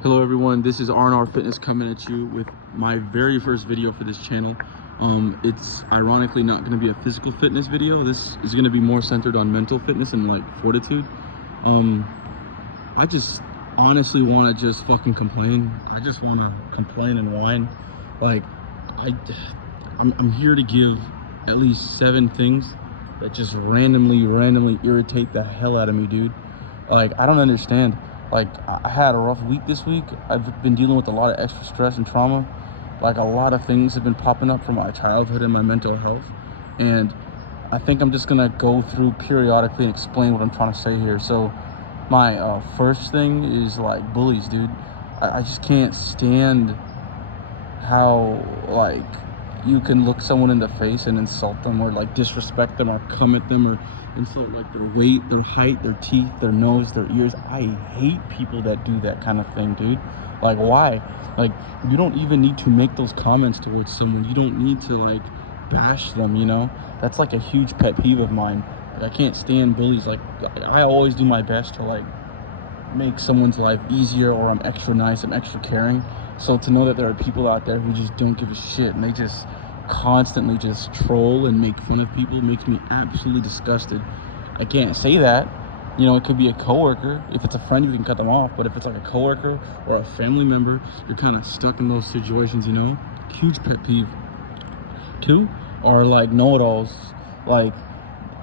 Hello everyone, this is ANNOY Fitness coming at you with my very first video for this channel. It's ironically not going to be a physical fitness video. This is going to be more centered on mental fitness and like fortitude. I just honestly want to just fucking complain. I just want to complain and whine. Like, I'm here to give at least 7 things that just randomly irritate the hell out of me, dude. Like, I don't understand. Like, I had a rough week this week. I've been dealing with a lot of extra stress and trauma. Like, a lot of things have been popping up from my childhood and my mental health. And I think I'm just gonna go through periodically and explain what I'm trying to say here. So my first thing is like bullies, dude. I just can't stand how like you can look someone in the face and insult them or like disrespect them or come at them or insult like their weight, their height, their teeth, their nose, their ears. I hate people that do that kind of thing, dude. Like, why? Like, you don't even need to make those comments towards someone. You don't need to like bash them, you know? That's like a huge pet peeve of mine. Like, I can't stand bullies. Like, I always do my best to like make someone's life easier, or I'm extra nice, I'm extra caring. So to know that there are people out there who just don't give a shit and they just constantly just troll and make fun of people makes me absolutely disgusted. I can't say that. You know, it could be a coworker. If it's a friend, you can cut them off. But if it's like a coworker or a family member, you're kind of stuck in those situations, you know? Huge pet peeve. 2 are like know-it-alls. Like,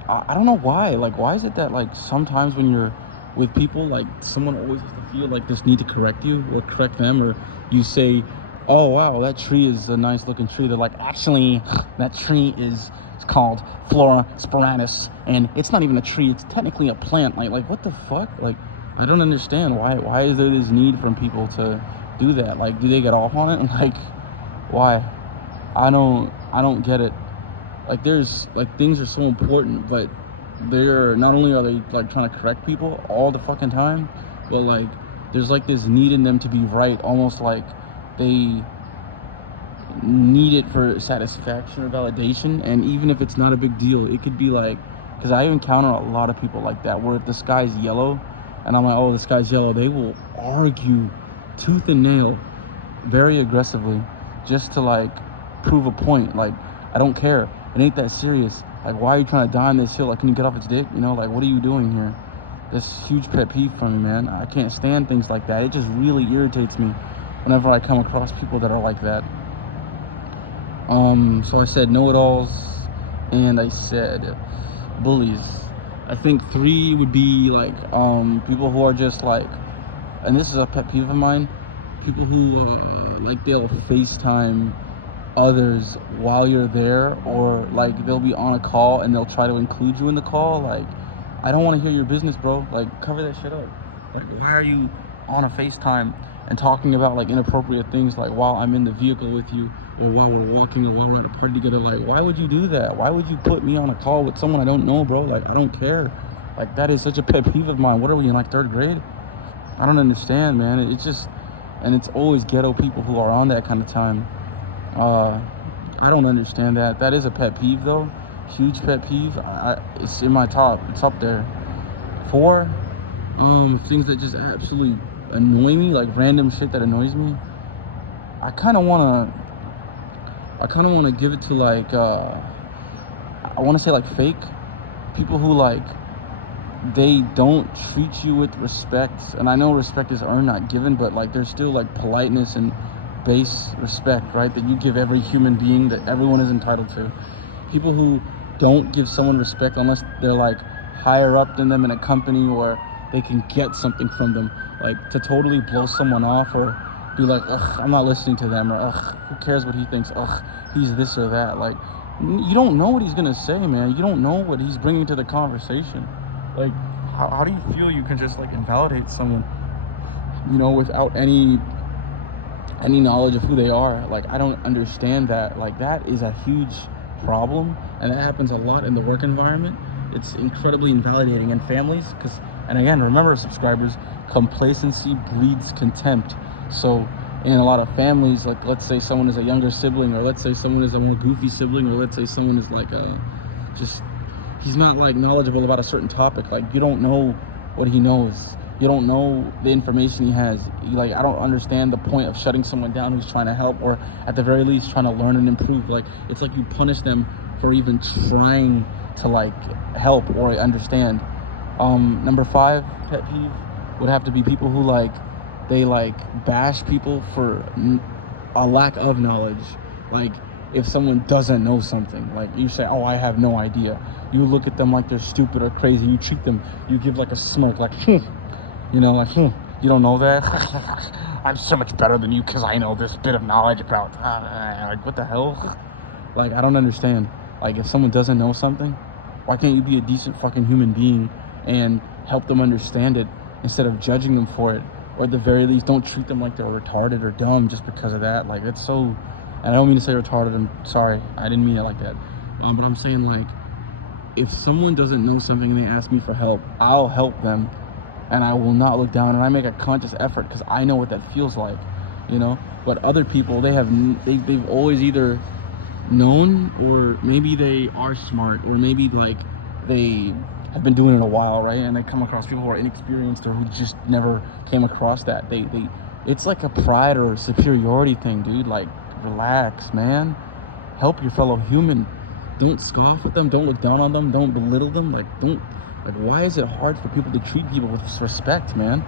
I don't know why. Like, why is it that like sometimes when you're with people, like someone always has to feel like this need to correct you or correct them, or you say, oh wow, that tree is a nice looking tree. They're like, actually that tree is called Flora Sporanus and it's not even a tree, it's technically a plant. Like what the fuck? Like, I don't understand why is there this need from people to do that? Like, do they get off on it? Like, why? I don't get it. Like, there's like, things are so important, but they're not only are they like trying to correct people all the fucking time, but like there's like this need in them to be right, almost like they need it for satisfaction or validation. And even if it's not a big deal, it could be like, because I encounter a lot of people like that, where if the sky's yellow and I'm like, oh, the sky's yellow, they will argue tooth and nail very aggressively just to like prove a point. Like, I don't care, it ain't that serious. Like, why are you trying to die on this hill? Like, can you get off its dick? You know, like, what are you doing here? This huge pet peeve for me, man. I can't stand things like that. It just really irritates me whenever I come across people that are like that. So I said know-it-alls, and I said bullies. I think 3 would be like people who are just like, and this is a pet peeve of mine, people who like they'll FaceTime others while you're there, or like they'll be on a call and they'll try to include you in the call. Like, I don't want to hear your business, bro. Like, cover that shit up. Like, why are you on a FaceTime and talking about like inappropriate things, like while I'm in the vehicle with you, or while we're walking, or while we're at a party together? Like, why would you do that? Why would you put me on a call with someone I don't know, bro? Like, I don't care. Like, that is such a pet peeve of mine. What are we in, like 3rd grade? I don't understand, man. It's just, and it's always ghetto people who are on that kind of time. I don't understand that. That is a pet peeve, though. Huge pet peeve. It's in my top. It's up there. 4, things that just absolutely annoy me, like random shit that annoys me. I kind of want to give it to like, I want to say like fake people who like, they don't treat you with respect. And I know respect is earned, not given, but like there's still like politeness and base respect, right, that you give every human being, that everyone is entitled to. People who don't give someone respect unless they're like higher up than them in a company, or they can get something from them, like to totally blow someone off or be like, ugh, I'm not listening to them, or ugh, who cares what he thinks, ugh, he's this or that. Like, you don't know what he's gonna say, man. You don't know what he's bringing to the conversation. Like, how do you feel you can just like invalidate someone, you know, without any knowledge of who they are? Like, I don't understand that. Like, that is a huge problem, and that happens a lot in the work environment. It's incredibly invalidating in families, because, and again, remember, subscribers, complacency breeds contempt. So in a lot of families, like, let's say someone is a younger sibling, or let's say someone is a more goofy sibling, or let's say someone is like just, he's not like knowledgeable about a certain topic. Like, you don't know what he knows. You don't know the information he has. Like, I don't understand the point of shutting someone down who's trying to help, or at the very least trying to learn and improve. Like, it's like you punish them for even trying to like help or understand. Number 5 pet peeve would have to be people who like, they like bash people for a lack of knowledge. Like, if someone doesn't know something, like you say, oh, I have no idea, you look at them like they're stupid or crazy. You treat them, you give like a smirk, like you know, like you don't know that. I'm so much better than you because I know this bit of knowledge about like, what the hell? Like, I don't understand. Like, if someone doesn't know something, why can't you be a decent fucking human being and help them understand it instead of judging them for it? Or at the very least, don't treat them like they're retarded or dumb just because of that. Like, it's so, and I don't mean to say retarded, I'm sorry, I didn't mean it like that. But I'm saying, like, if someone doesn't know something and they ask me for help, I'll help them, and I will not look down, and I make a conscious effort because I know what that feels like, you know? But other people, they've always either known, or maybe they are smart, or maybe like they have been doing it a while, right? And they come across people who are inexperienced or who just never came across that. It's like a pride or superiority thing, dude. Like, relax, man. Help your fellow human. Don't scoff at them. Don't look down on them. Don't belittle them. Like, why is it hard for people to treat people with respect, man?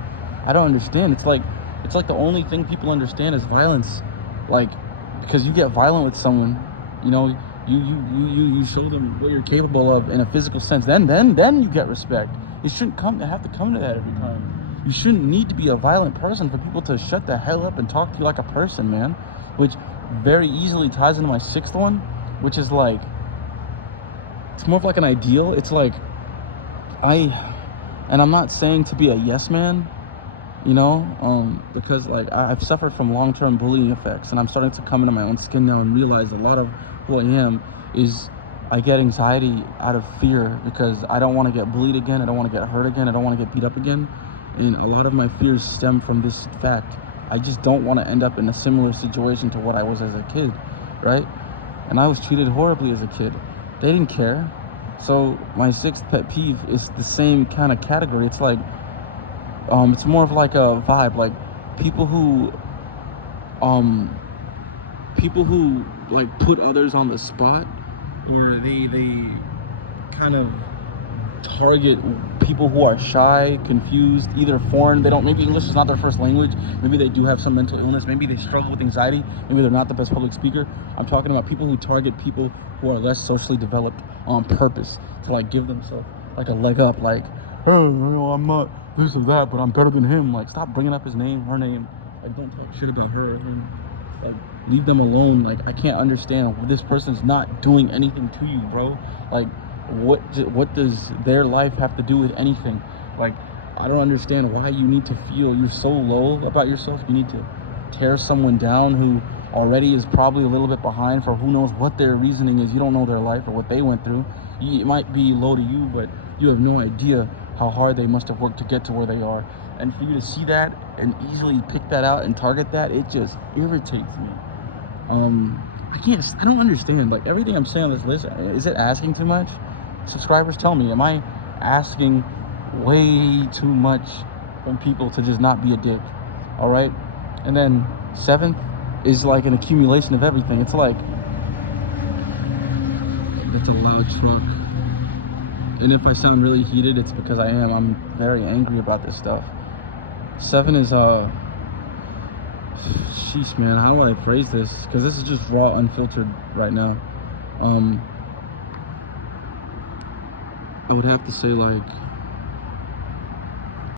I don't understand. It's like the only thing people understand is violence. Like, because you get violent with someone, you know, you show them what you're capable of in a physical sense. Then you get respect. It shouldn't have to come to that every time. You shouldn't need to be a violent person for people to shut the hell up and talk to you like a person, man. Which very easily ties into my 6th one, which is like, it's more of like an ideal. It's like, and I'm not saying to be a yes man, you know, because like I've suffered from long-term bullying effects, and I'm starting to come into my own skin now and realize a lot of who I am is I get anxiety out of fear because I don't want to get bullied again. I don't want to get hurt again. I don't want to get beat up again. And a lot of my fears stem from this fact. I just don't want to end up in a similar situation to what I was as a kid, right? And I was treated horribly as a kid. They didn't care. So my 6th pet peeve is the same kind of category. It's like, it's more of like a vibe, like people who like put others on the spot, or they kind of target people who are shy, confused, either foreign, maybe English is not their first language, maybe they do have some mental illness, maybe they struggle with anxiety, maybe they're not the best public speaker. I'm talking about people who target people who are less socially developed on purpose to like give themselves like a leg up, like, hey, you know, I'm not this or that, but I'm better than him. Like, stop bringing up his name, her name. Like, don't talk shit about her or him. Like, leave them alone. Like, I can't understand, this person's not doing anything to you, bro. Like, what does their life have to do with anything? Like, I don't understand why you need to feel you're so low about yourself. You need to tear someone down who already is probably a little bit behind for who knows what their reasoning is. You don't know their life or what they went through. It might be low to you, but you have no idea how hard they must have worked to get to where they are. And for you to see that and easily pick that out and target that, it just irritates me. I don't understand. Like, everything I'm saying on this list, is it asking too much? Subscribers, tell me, am I asking way too much from people to just not be a dick? All right. And then 7th is like an accumulation of everything. It's like, that's a loud truck. And if I sound really heated, it's because I am. I'm very angry about this stuff. 7 is, sheesh, man, how do I phrase this? Because this is just raw, unfiltered right now. I would have to say, like,